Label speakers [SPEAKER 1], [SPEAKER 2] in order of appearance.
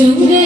[SPEAKER 1] Tunga